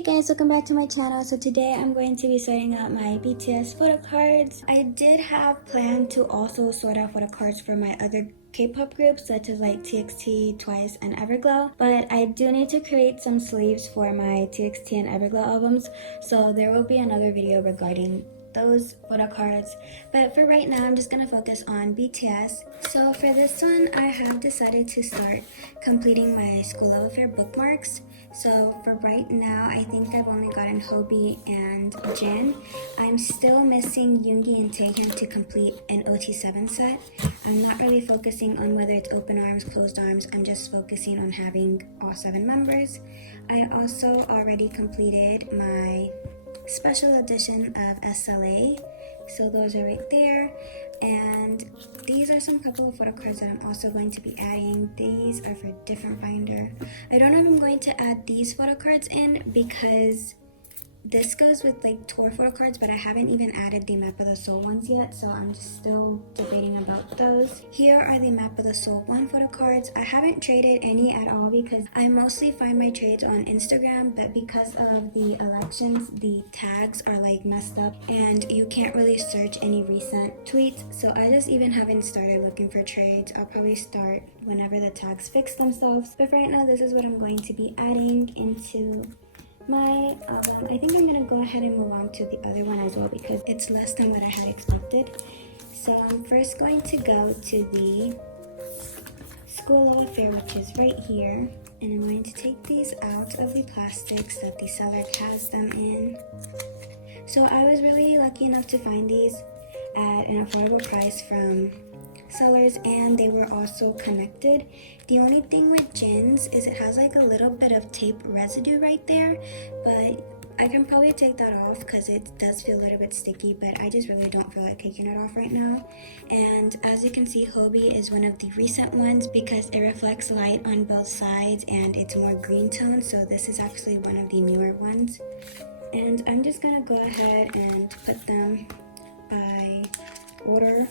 Hey guys, welcome back to my channel. So today I'm going to be sorting out my BTS photo cards. I did have planned to also sort out photo cards for my other K-pop groups such as like TXT, Twice, and Everglow, but I do need to create some sleeves for my TXT and Everglow albums, so there will be another video regarding those photo cards. But for right now, I'm just gonna focus on BTS. So for this one, I have decided to start completing my school level fair bookmarks. So for right now, I think I've only gotten Hobi and Jin. I'm still missing Yoongi and Taehyung to complete an OT7 set. I'm not really focusing on whether it's open arms, closed arms. I'm just focusing on having all 7 members. I also already completed my special edition of SLA, so those are right there. And these are some couple of photo cards that I'm also going to be adding. These are for different binder. I don't know if I'm going to add these photo cards in because this goes with like tour photo cards, but I haven't even added the Map of the Soul ones yet, so I'm just still debating about those. Here are the Map of the Soul 1 photo cards. I haven't traded any at all because I mostly find my trades on Instagram, but because of the elections, the tags are like messed up and you can't really search any recent tweets, so I just even haven't started looking for trades. I'll probably start whenever the tags fix themselves, but right now this is what I'm going to be adding into my album. I think I'm gonna go ahead and move on to the other one as well because it's less than what I had expected. So I'm first going to go to the school level fair, which is right here, and I'm going to take these out of the plastics that the seller has them in. So I was really lucky enough to find these at an affordable price from sellers, and they were also connected. The only thing with Jin's is it has like a little bit of tape residue right there, but I can probably take that off because it does feel a little bit sticky, but I just really don't feel like taking it off right now. And as you can see, Hobi is one of the recent ones because it reflects light on both sides and it's more green tone, so this is actually one of the newer ones. And I'm just gonna go ahead and put them by order.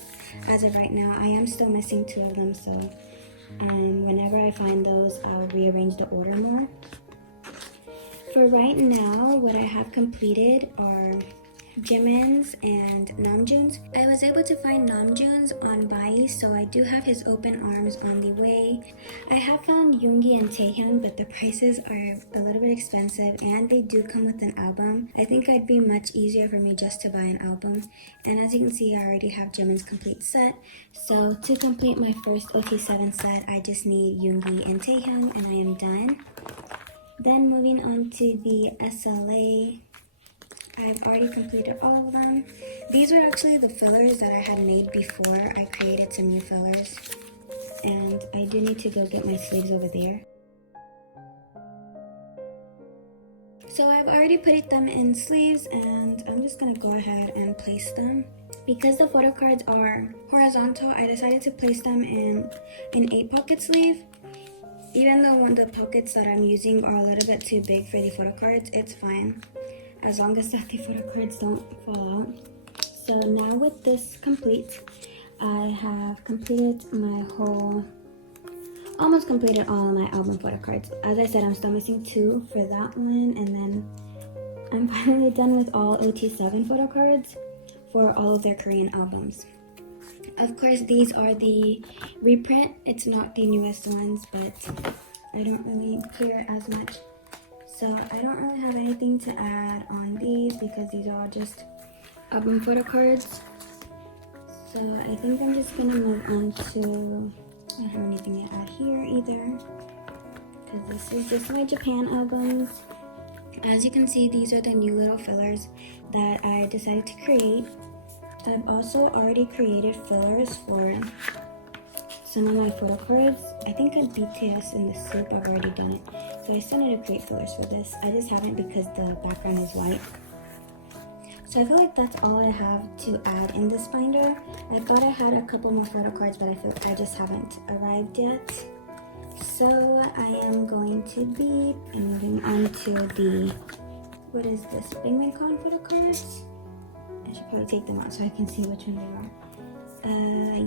As of right now, I am still missing 2 of them, so whenever I find those, I'll rearrange the order more. For right now, what I have completed are Jimin's and Namjoon's. I was able to find Namjoon's on Bai, so I do have his open arms on the way. I have found Yoongi and Taehyung, but the prices are a little bit expensive and they do come with an album. I think it'd be much easier for me just to buy an album. And as you can see, I already have Jimin's complete set. So to complete my first OT7 set, I just need Yoongi and Taehyung and I am done. Then moving on to the SLA, I've already completed all of them. These were actually the fillers that I had made before I created some new fillers. And I do need to go get my sleeves over there. So I've already put them in sleeves and I'm just gonna go ahead and place them. Because the photo cards are horizontal, I decided to place them in an 8-pocket sleeve. Even though one of the pockets that I'm using are a little bit too big for the photo cards, it's fine, as long as that the photo cards don't fall out. So now with this complete, I have completed my almost completed all of my album photo cards. As I said, I'm still missing 2 for that one, and then I'm finally done with all OT7 photo cards for all of their Korean albums. Of course, these are the reprint. It's not the newest ones, but I don't really care as much. So I don't really have anything to add on these because these are all just album photo cards. So I think I'm just gonna move on to, I don't have anything to add here either because this is just my Japan albums. As you can see, these are the new little fillers that I decided to create. I've also already created fillers for some of my photo cards. I think at BTS in the soup I've already done it. So I still need to create fillers for this. I just haven't because the background is white. So I feel like that's all I have to add in this binder. I thought I had a couple more photo cards, but I feel like I just haven't arrived yet. So I am going to be moving on to the, what is this, bangbangcon photo cards? I should probably take them out so I can see which one they are.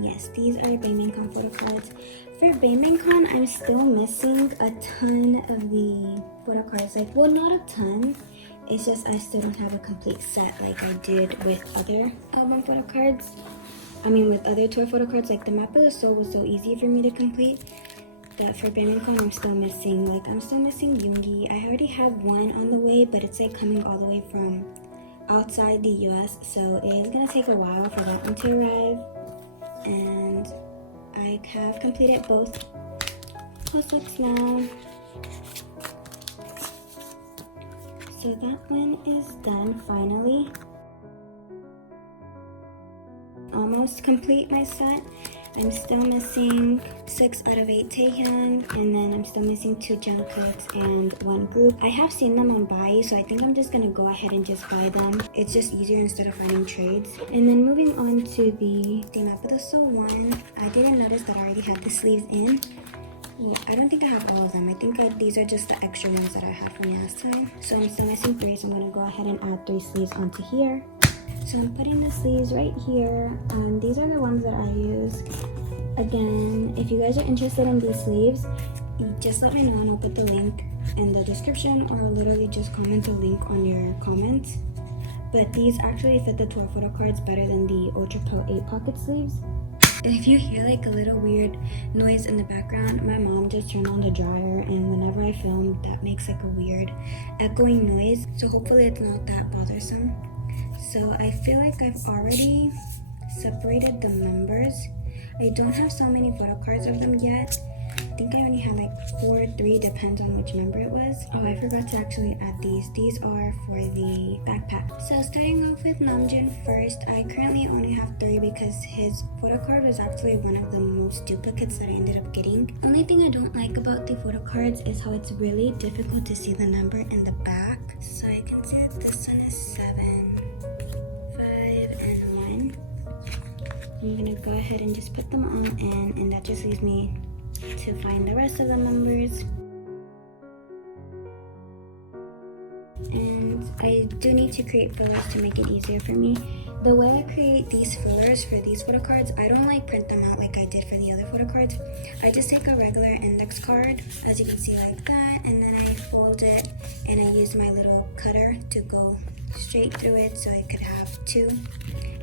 Yes, these are bangbangcon photo cards. For bangbangcon, I'm still missing a ton of the photo cards. Like, well, not a ton, It's just I still don't have a complete set like I did with other album photo cards. I mean with other tour photo cards. Like the map of the soul was so easy for me to complete that for bangbangcon I'm still missing. Like I'm still missing yoongi. I already have one on the way, but it's like coming all the way from outside the US, so it is gonna take a while for that one to arrive. And I have completed both post looks now. So that one is done finally. Almost complete my set. I'm still missing 6 out of 8 taehyung, and then I'm still missing 2 Jungkooks and 1 group. I have seen them on buy, so I think I'm just gonna go ahead and just buy them. It's just easier instead of finding trades. And then moving on to the map of the soul one, I didn't notice that I already had the sleeves in. I don't think I have all of them. I think these are just the extra ones that I had from last time. So I'm still missing 3, so I'm going to go ahead and add 3 sleeves onto here. So I'm putting the sleeves right here. These are the ones that I use. Again, if you guys are interested in these sleeves, just let me know and I'll put the link in the description, or literally just comment the link on your comments. But these actually fit the tour photo cards better than the Ultra Pro 8 pocket sleeves. If you hear like a little weird noise in the background, my mom just turned on the dryer, and whenever I film, that makes like a weird echoing noise. So hopefully it's not that bothersome. So I feel like I've already separated the members. I don't have so many photo cards of them yet. I think I only have like 4 or 3, depends on which member it was. Oh, I forgot to actually add these. These are for the backpack. So starting off with Namjoon first, I currently only have 3 because his photo card was actually one of the most duplicates that I ended up getting. Only thing I don't like about the photo cards is how it's really difficult to see the number in the back. So I can see that this one is 7, 5, and 1. I'm gonna go ahead and just put them all in, and that just leaves me to find the rest of the members. And I do need to create fillers to make it easier for me. The way I create these fillers for these photo cards, I don't like print them out like I did for the other photo cards. I just take a regular index card, as you can see, like that, and then I fold it and I use my little cutter to go straight through it so I could have 2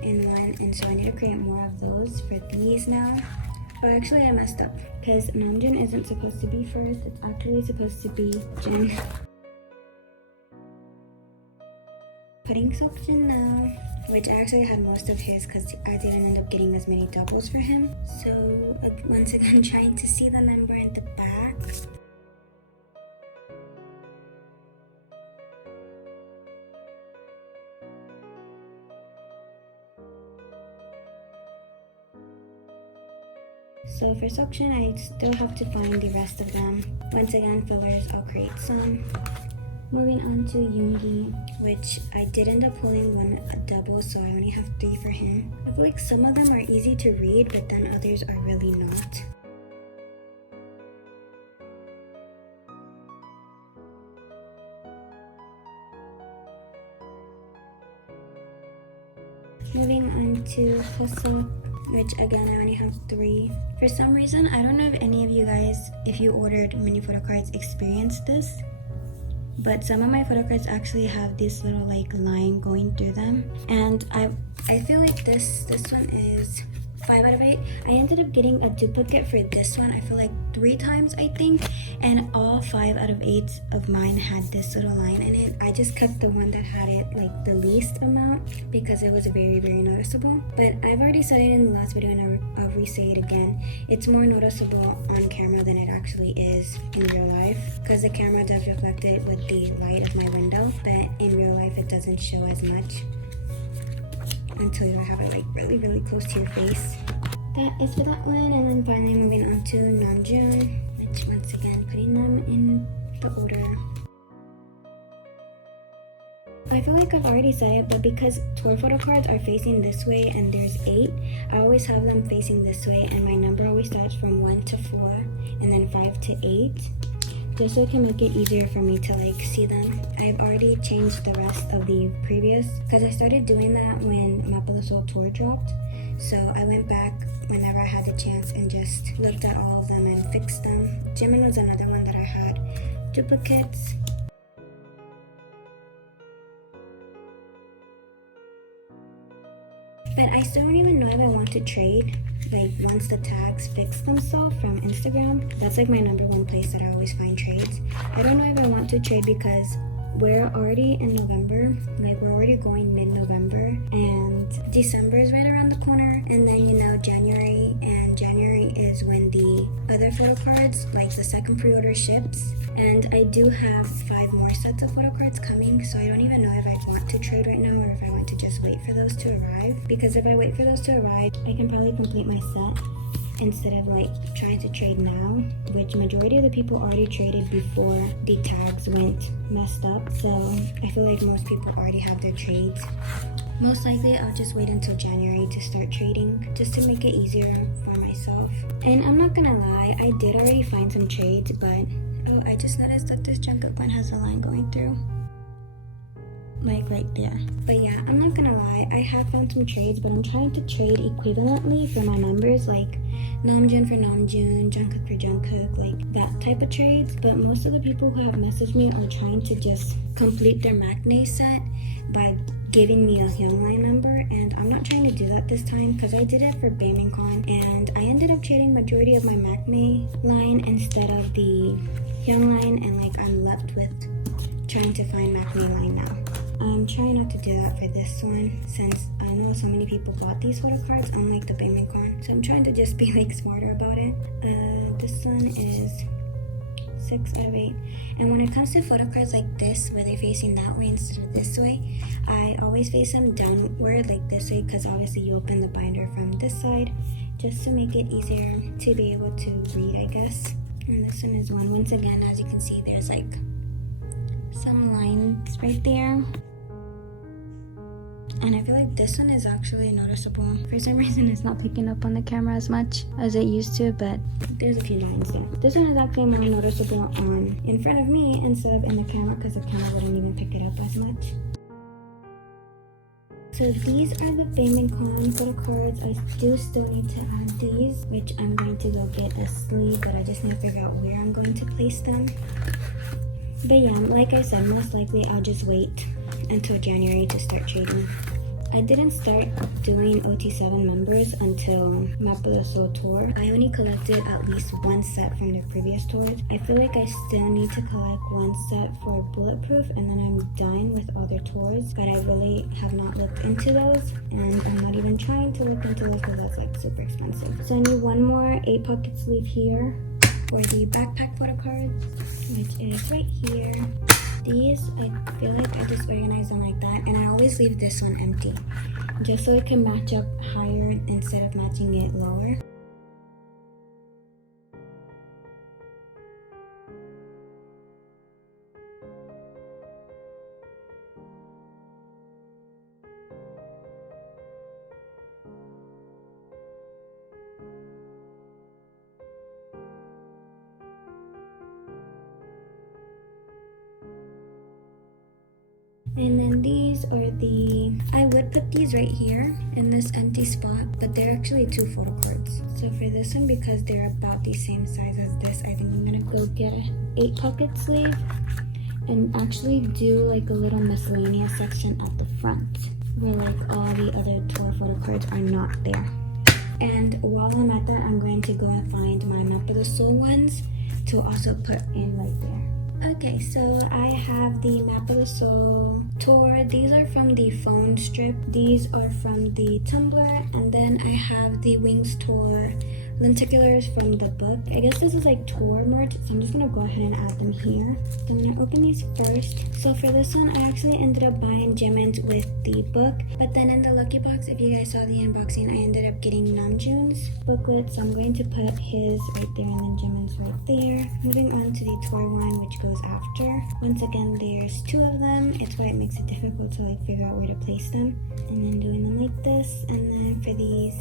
in 1. And so I need to create more of those for these now. Oh, actually I messed up because Namjoon isn't supposed to be first. It's actually supposed to be Jin. Putting Seokjin now, which I actually had most of his because I didn't end up getting as many doubles for him. So once again, trying to see the number in the back. So for Seokjin, I still have to find the rest of them. Once again, fillers, I'll create some. Moving on to Yoongi, which I did end up pulling 1 double, so I only have 3 for him. I feel like some of them are easy to read, but then others are really not. Moving on to Hosok, which again I only have 3. For some reason, I don't know if any of you guys, if you ordered mini photo cards, experienced this, but some of my photo cards actually have this little like line going through them, and I feel like this one is 5 out of 8. I ended up getting a duplicate for this one, I feel like 3 times I think, and all 5 out of 8 of mine had this little line in it. I just kept the one that had it like the least amount because it was very noticeable. But I've already said it in the last video and I'll re-say it again. It's more noticeable on camera than it actually is in real life, because the camera does reflect it with the light of my window, but in real life it doesn't show as much until you have it like really close to your face. That is for that one. And then finally moving on to Namjoon, which once again putting them in the order. I feel like I've already said it, but because tour photo cards are facing this way and there's 8, I always have them facing this way, and my number always starts from 1 to 4 and then 5 to 8. Just so it can make it easier for me to like see them. I've already changed the rest of the previous, because I started doing that when Map of the Soul tour dropped. So I went back whenever I had the chance and just looked at all of them and fixed them. Jimin was another one that I had duplicates. But I still don't even know if I want to trade, like once the tags fix themselves from Instagram. That's like my #1 place that I always find trades. I don't know if I want to trade because we're already in November, like we're already going mid-November, and December is right around the corner, and then you know January is when the other photo cards, like the second pre-order, ships. And I do have 5 more sets of photo cards coming, so I don't even know if I want to trade right now or if I want to just wait for those to arrive, because if I wait for those to arrive, I can probably complete my set instead of like trying to trade now, which majority of the people already traded before the tags went messed up. So I feel like most people already have their trades. Most likely I'll just wait until January to start trading, just to make it easier for myself. And I'm not gonna lie, I did already find some trades, but oh, I just noticed that this Jungkook one has a line going through, like right there. But yeah, I'm not gonna lie, I have found some trades, but I'm trying to trade equivalently for my members, like Namjoon for Namjoon, Jungkook for Jungkook, like that type of trades. But most of the people who have messaged me are trying to just complete their Maknae set by giving me a Hyungline number, and I'm not trying to do that this time because I did it for bangbangcon, and I ended up trading majority of my Maknae line instead of the Hyungline, and like I'm left with trying to find Maknae line now. I'm trying not to do that for this one since I know so many people bought these photo cards unlike the bangbangcon, so I'm trying to just be like smarter about it. This one is 6 out of 8. And when it comes to photo cards like this where they're facing that way instead of this way, I always face them downward like this way, because obviously you open the binder from this side just to make it easier to be able to read, I guess. And this one is one. Once again, as you can see, there's like some lines right there. And I feel like this one is actually noticeable. For some reason, it's not picking up on the camera as much as it used to, but there's a few lines there. This one is actually more noticeable on in front of me instead of in the camera, because the camera wouldn't even pick it up as much. So these are the bangbangcon photo cards. I do still need to add these, which I'm going to go get a sleeve, but I just need to figure out where I'm going to place them. But yeah, like I said, most likely I'll just wait until January to start trading. I didn't start doing OT7 members until Map of the Soul tour. I only collected at least 1 set from the previous tours. I feel like I still need to collect 1 set for Bulletproof, and then I'm done with other tours, but I really have not looked into those, and I'm not even trying to look into those because that's like super expensive. So I need 1 more 8 pocket sleeve here for the backpack photo cards, which is right here. These, I feel like I just organize them like that, and I always leave this one empty just so it can match up higher instead of matching it lower. And then these are the, I would put these right here in this empty spot, but they're actually 2 photo cards. So for this one, because they're about the same size as this, I think I'm gonna go get a 8 pocket sleeve and actually do like a little miscellaneous section at the front where like all the other tour photo cards are not there. And while I'm at that, I'm going to go and find my Map of the Soul ones to also put in right there. Okay, so I have the Map of the Soul tour. These are from the phone strip. These are from the Tumblr. And then I have the Wings tour lenticulars from the book. I guess this is like tour merch, so I'm just gonna go ahead and add them here. So I'm gonna open these first. So for this one, I actually ended up buying Jimin's with the book, but then in the lucky box, if you guys saw the unboxing, I ended up getting Namjoon's booklet. So I'm going to put his right there and then Jimin's right there. Moving on to the tour one, which goes after. Once again, there's 2 of them. It's why it makes it difficult to like figure out where to place them. And then doing them like this. And then for these,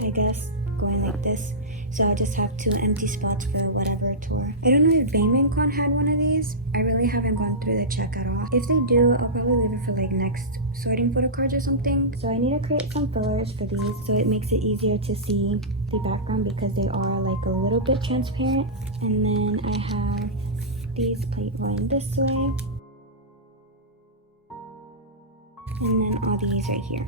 I guess going like this, so I just have 2 empty spots for whatever tour. I don't know if bangbangcon had one of these. I really haven't gone through the check at all. If they do, I'll probably leave it for like next sorting photo cards or something. So I need to create some fillers for these so it makes it easier to see the background, because they are like a little bit transparent. And then I have these plate going this way, and then all these right here.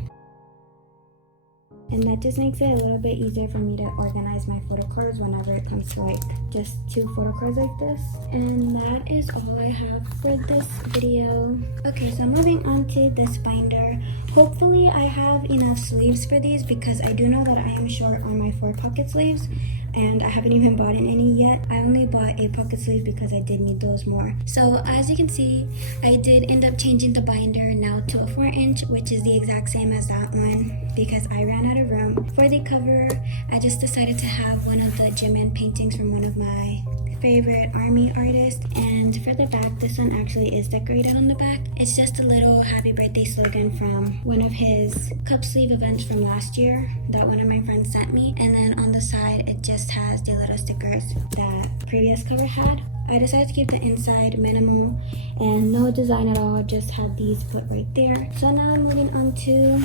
And that just makes it a little bit easier for me to organize my photo cards whenever it comes to like just 2 photo cards like this. And that is all I have for this video. Okay, so moving on to this binder. Hopefully I have enough sleeves for these because I do know that I am short on my 4 pocket sleeves. And I haven't even bought any yet. I only bought 8 pocket sleeves because I did need those more. So as you can see, I did end up changing the binder now to a 4-inch, which is the exact same as that one because I ran out of room. For the cover, I just decided to have one of the Jimin paintings from one of my favorite army artist. And for the back, this one actually is decorated on the back. It's just a little happy birthday slogan from one of his cup sleeve events from last year that one of my friends sent me. And then on the side, it just has the little stickers that previous cover had. I decided to keep the inside minimal and no design at all, just had these put right there. So now I'm moving on to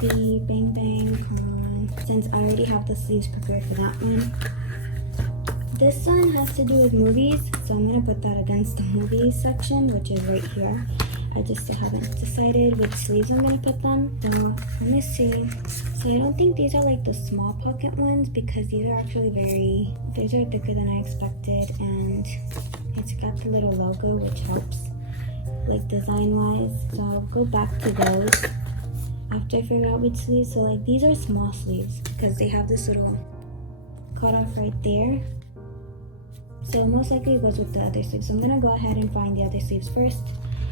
the bangbangcon, since I already have the sleeves prepared for that one. This one has to do with movies, so I'm going to put that against the movies section, which is right here. I just still haven't decided which sleeves I'm going to put them. So let me see. So I don't think these are like the small pocket ones because these are actually these are thicker than I expected, and it's got the little logo which helps like design wise. So I'll go back to those after I figure out which sleeves. So like these are small sleeves because they have this little cutoff right there. So most likely it goes with the other sleeves. So I'm gonna go ahead and find the other sleeves first.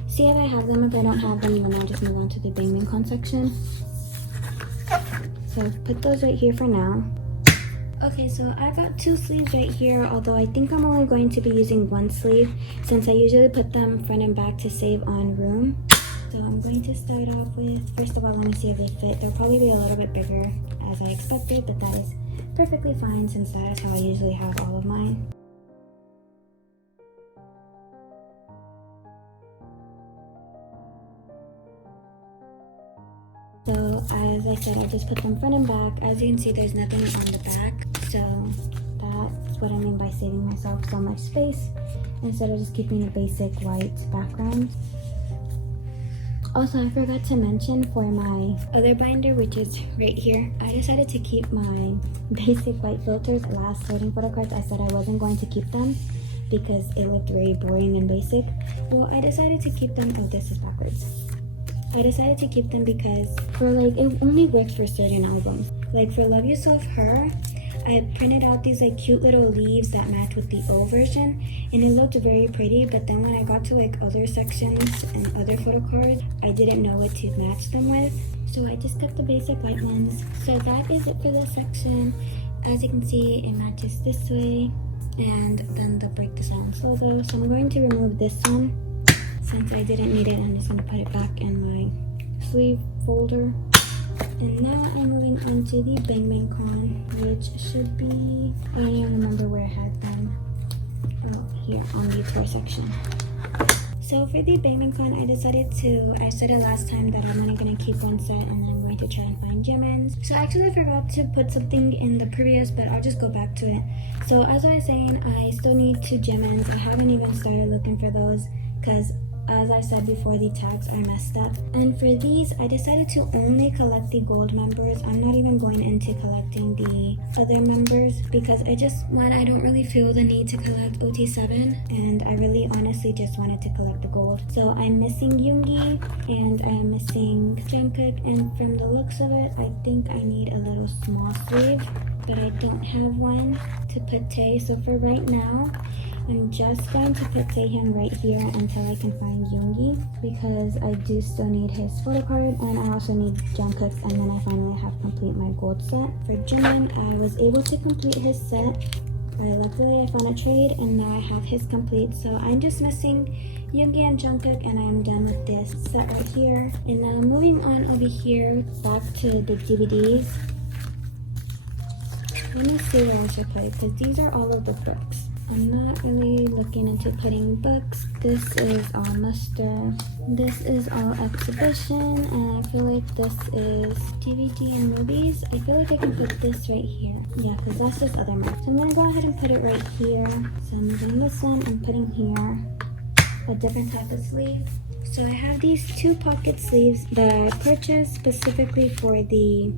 See if I have them. If I don't have them, then I'll just move on to the bangbangcon section. So I've put those right here for now. Okay, so I got 2 sleeves right here, although I think I'm only going to be using 1 sleeve since I usually put them front and back to save on room. So I'm going to start off with, first of all, let me see if they fit. They'll probably be a little bit bigger as I expected, but that is perfectly fine since that is how I usually have all of mine. So as I said, I just put them front and back. As you can see, there's nothing on the back. So that's what I mean by saving myself so much space instead of just keeping a basic white background. Also, I forgot to mention for my other binder, which is right here, I decided to keep my basic white filters. Last sorting photo cards, I said I wasn't going to keep them because it looked very boring and basic. Well, I decided to keep them. Oh, this is backwards. I decided to keep them because for like, it only works for certain albums. Like for Love Yourself Her, I printed out these like cute little leaves that match with the old version and it looked very pretty, but then when I got to like other sections and other photo cards, I didn't know what to match them with. So I just got the basic white ones. So that is it for this section. As you can see, it matches this way and then the Break the Silence logo. So I'm going to remove this one. Since I didn't need it, I'm just going to put it back in my sleeve folder. And now I'm moving on to the bangbangcon, which should be, I don't even remember where I had them. Oh, here on the tour section. So for the bangbangcon, I said it last time that I'm only going to keep 1 set and I'm going to try and find Jimin's. So actually I forgot to put something in the previous, but I'll just go back to it. So as I was saying, I still need 2 Jimin's. I haven't even started looking for those because as I said before, the tags are messed up. And for these, I decided to only collect the gold members. I'm not even going into collecting the other members because I don't really feel the need to collect OT7 and I really honestly just wanted to collect the gold. So I'm missing Yoongi and I'm missing Jungkook, and from the looks of it, I think I need a little small sleeve, but I don't have one to put Tae. So for right now, I'm just going to put Taehyung right here until I can find Yoongi because I do still need his photo card and I also need Jungkook's, and then I finally have complete my gold set. For Jimin, I was able to complete his set. Luckily I found a trade and now I have his complete. So I'm just missing Yoongi and Jungkook and I'm done with this set right here. And now moving on over here back to the DVDs. Let me see where I should put it because these are all of the books. I'm not really looking into putting books. This is all muster. This is all exhibition, and I feel like this is DVD and movies. I feel like I can put this right here. Yeah, because that's just other marks. So I'm gonna go ahead and put it right here. So I'm doing this one and putting here a different type of sleeve. So I have these 2 pocket sleeves that I purchased specifically for the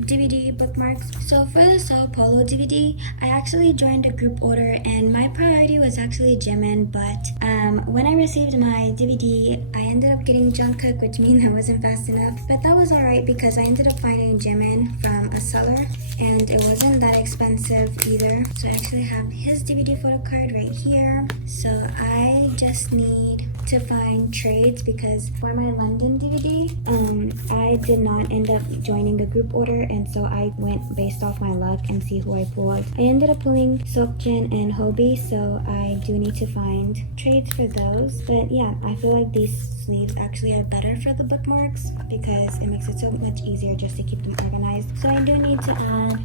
DVD bookmarks. So for the Sao Paulo DVD, I actually joined a group order and my priority was actually Jimin, but when I received my DVD, I ended up getting Jungkook, which means I wasn't fast enough. But that was alright because I ended up finding Jimin from a seller and it wasn't that expensive either. So I actually have his DVD photo card right here. So I just need to find trades because for my London DVD, I did not end up joining a group order, and so I went based off my luck and see who I pulled. I ended up pulling Seokjin and Hobie, so I do need to find trades for those. But yeah, I feel like these sleeves actually are better for the bookmarks because it makes it so much easier just to keep them organized. So I do need to add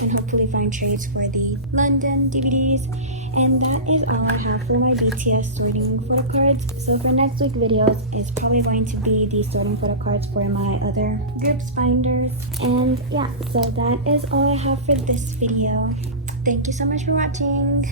and hopefully find trades for the London DVDs. And that is all I have for my BTS sorting photo cards. So for next week videos, it's probably going to be the sorting photo cards for my other groups binders. And yeah, so that is all I have for this video. Thank you so much for watching.